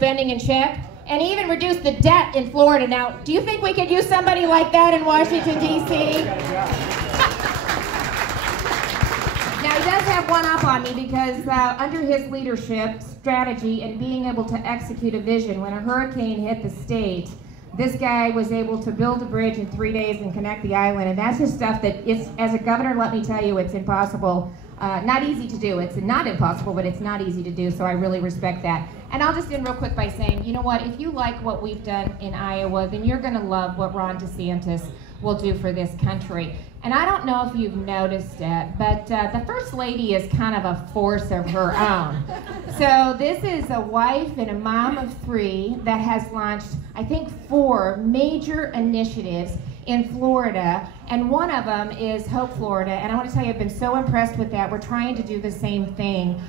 spending in check, and even reduce the debt in Florida. Now, do you think we could use somebody like that in Washington, D.C.? Now, he does have one up on me because under his leadership, strategy, and being able to execute a vision, when a hurricane hit the state, this guy was able to build a bridge in 3 days and connect the island, and that's just stuff that is, as a governor, let me tell you, it's impossible. Not easy to do. It's not impossible, but it's not easy to do, so I really respect that. And I'll just end real quick by saying, you know what, if you like what we've done in Iowa, then you're going to love what Ron DeSantis will do for this country. And I don't know if you've noticed it, but the First Lady is kind of a force of her own. So this is a wife and a mom of 3 that has launched, I think, 4 major initiatives in Florida, and one of them is Hope Florida, and I want to tell you, I've been so impressed with that. We're trying to do the same thing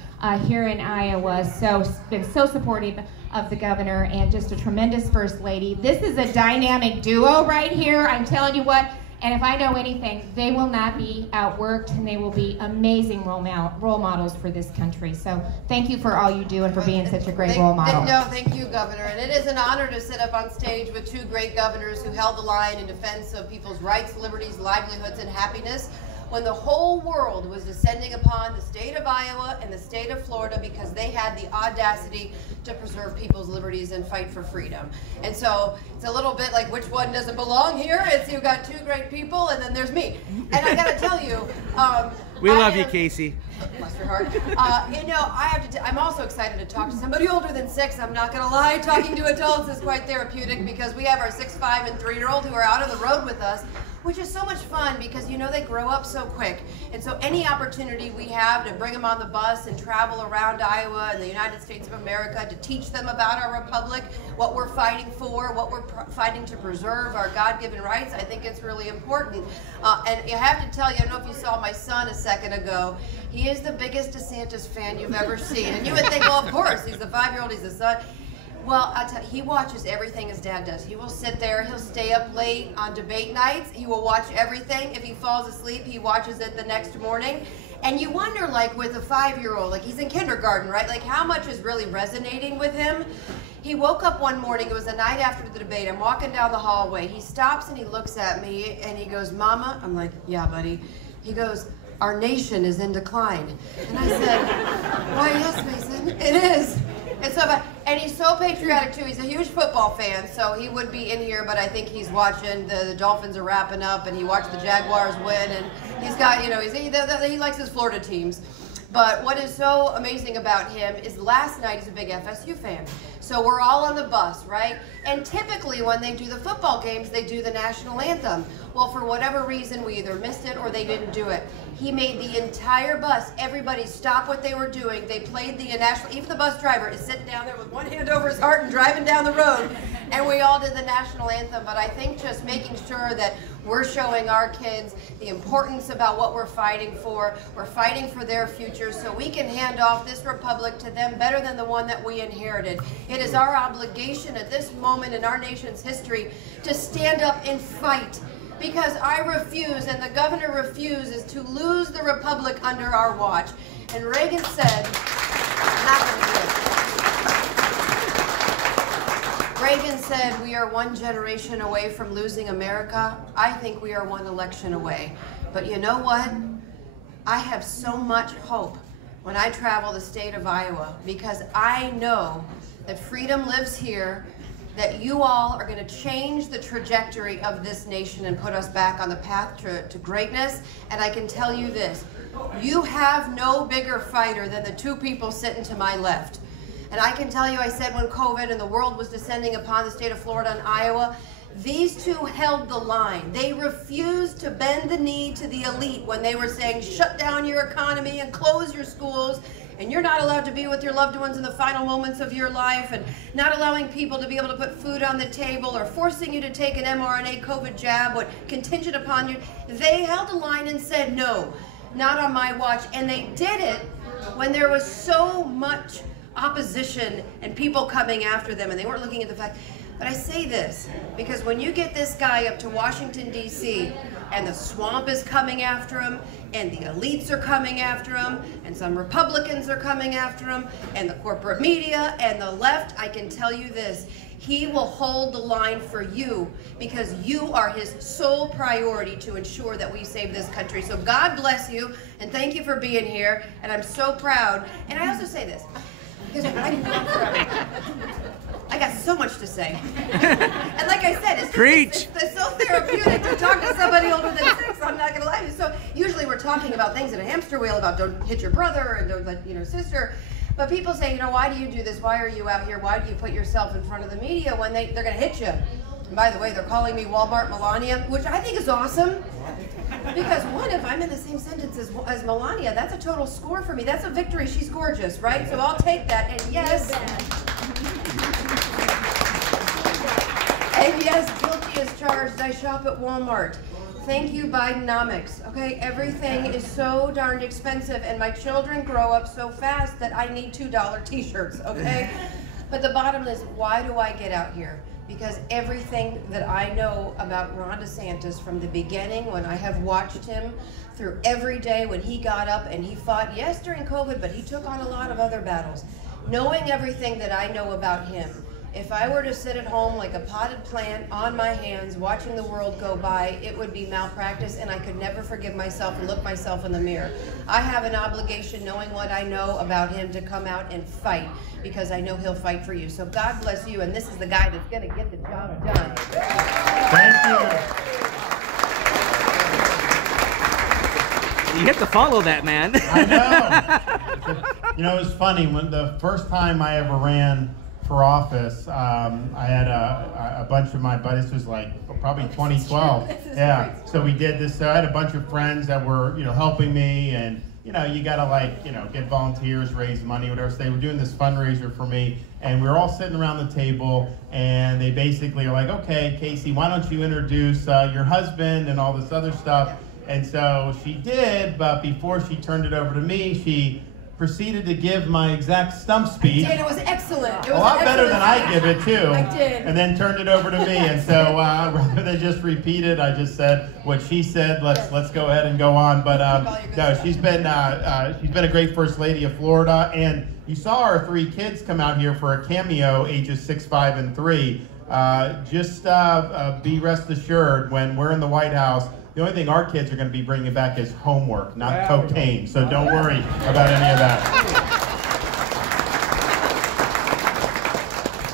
here in Iowa, so been so supportive of the governor and just a tremendous First Lady. This is a dynamic duo right here, I'm telling you what, and if I know anything, they will not be outworked, and they will be amazing role models for this country. So thank you for all you do and for being such a great role model. No, thank you, Governor. And it is an honor to sit up on stage with 2 great governors who held the line in defense of people's rights, liberties, livelihoods, and happiness when the whole world was descending upon the state of Iowa and the state of Florida because they had the audacity to preserve people's liberties and fight for freedom. And so it's a little bit like, which one doesn't belong here? It's you've got 2 great people, and then there's me. And I gotta tell you, we love you, Casey. Bless your heart. You know, I'm also excited to talk to somebody older than 6. I'm not going to lie. Talking to adults is quite therapeutic because we have our 6, 5, and 3-year-old who are out on the road with us, which is so much fun because, you know, they grow up so quick. And so any opportunity we have to bring them on the bus and travel around Iowa and the United States of America to teach them about our republic, what we're fighting for, what we're fighting to preserve, our God-given rights, I think it's really important. And I have to tell you, I don't know if you saw my son a second ago. He is the biggest DeSantis fan you've ever seen. And you would think, well, of course, he's the 5-year-old, he's the son. Well, I'll tell you, he watches everything his dad does. He will sit there, he'll stay up late on debate nights, he will watch everything. If he falls asleep, he watches it the next morning. And you wonder, like, with a 5-year-old, like, he's in kindergarten, right? Like, how much is really resonating with him? He woke up one morning, it was the night after the debate, I'm walking down the hallway, he stops and he looks at me and he goes, "Mama?" I'm like, "Yeah, buddy." He goes, "Our nation is in decline." And I said, "Why, yes, Mason, it is." And so, and he's so patriotic too. He's a huge football fan, so he would be in here, but I think he's watching, the Dolphins are wrapping up, and he watched the Jaguars win, and he's got, you know, he likes his Florida teams. But what is so amazing about him is last night he's a big FSU fan. So we're all on the bus, right? And typically when they do the football games, they do the national anthem. Well, for whatever reason, we either missed it or they didn't do it. He made the entire bus, everybody stop what they were doing. They played the national, even the bus driver is sitting down there with one hand over his heart and driving down the road. And we all did the national anthem. But I think just making sure that we're showing our kids the importance about what we're fighting for. We're fighting for their future so we can hand off this republic to them better than the one that we inherited. It is our obligation at this moment in our nation's history to stand up and fight. Because I refuse, and the governor refuses, to lose the republic under our watch. And Reagan said, not going to do it. Reagan said, we are one generation away from losing America. I think we are one election away. But you know what? I have so much hope when I travel the state of Iowa because I know that freedom lives here, that you all are going to change the trajectory of this nation and put us back on the path to greatness. And I can tell you this, you have no bigger fighter than the 2 people sitting to my left. And I can tell you, I said when COVID and the world was descending upon the state of Florida and Iowa, these 2 held the line. They refused to bend the knee to the elite when they were saying, shut down your economy and close your schools, and you're not allowed to be with your loved ones in the final moments of your life, and not allowing people to be able to put food on the table, or forcing you to take an mRNA COVID jab, what contingent upon you. They held a line and said, no, not on my watch. And they did it when there was so much opposition and people coming after them, and they weren't looking at the fact But I say this because when you get this guy up to Washington, D.C., and the swamp is coming after him, and the elites are coming after him, and some Republicans are coming after him, and the corporate media, and the left, I can tell you this, he will hold the line for you because you are his sole priority to ensure that we save this country. So God bless you, and thank you for being here, and I'm so proud. And I also say this, because I can go on forever. I got so much to say. And like I said, it's so therapeutic to talk to somebody older than 6, I'm not going to lie to you. So usually we're talking about things in a hamster wheel, about don't hit your brother and don't let, sister. But people say, why do you do this? Why are you out here? Why do you put yourself in front of the media when they're going to hit you? And by the way, they're calling me Walmart Melania, which I think is awesome. Because what if I'm in the same sentence as Melania? That's a total score for me. That's a victory. She's gorgeous, right? So I'll take that. And yes, guilty as charged. I shop at Walmart. Thank you, Bidenomics. Okay, everything is so darned expensive, and my children grow up so fast that I need $2 t-shirts, okay? But the bottom is, why do I get out here? Because everything that I know about Ron DeSantis from the beginning, when I have watched him through every day when he got up and he fought, yes, during COVID, but he took on a lot of other battles. Knowing everything that I know about him, if I were to sit at home like a potted plant on my hands watching the world go by, it would be malpractice, and I could never forgive myself and look myself in the mirror. I have an obligation, knowing what I know about him, to come out and fight, because I know he'll fight for you. So God bless you, and this is the guy that's going to get the job done. Thank you. You have to follow that, man. I know. It's funny, when the first time I ever ran for office, I had a bunch of my buddies. This was like probably 2012. Yeah. So we did this. So I had a bunch of friends that were, helping me, and you gotta get volunteers, raise money, whatever. So they were doing this fundraiser for me, and we were all sitting around the table, and they basically are like, okay, Casey, why don't you introduce your husband and all this other stuff? And so she did, but before she turned it over to me, she proceeded to give my exact stump speech. It was excellent. It was a lot better than I give it too. I did. And then turned it over to me. And so rather than just repeat it, I just said what she said. Let's go ahead and go on. But no, she's been a great First Lady of Florida. And you saw our 3 kids come out here for a cameo, ages 6, 5, and 3. Just be rest assured, when we're in the White House, the only thing our kids are going to be bringing back is homework, not cocaine. So don't worry about any of that.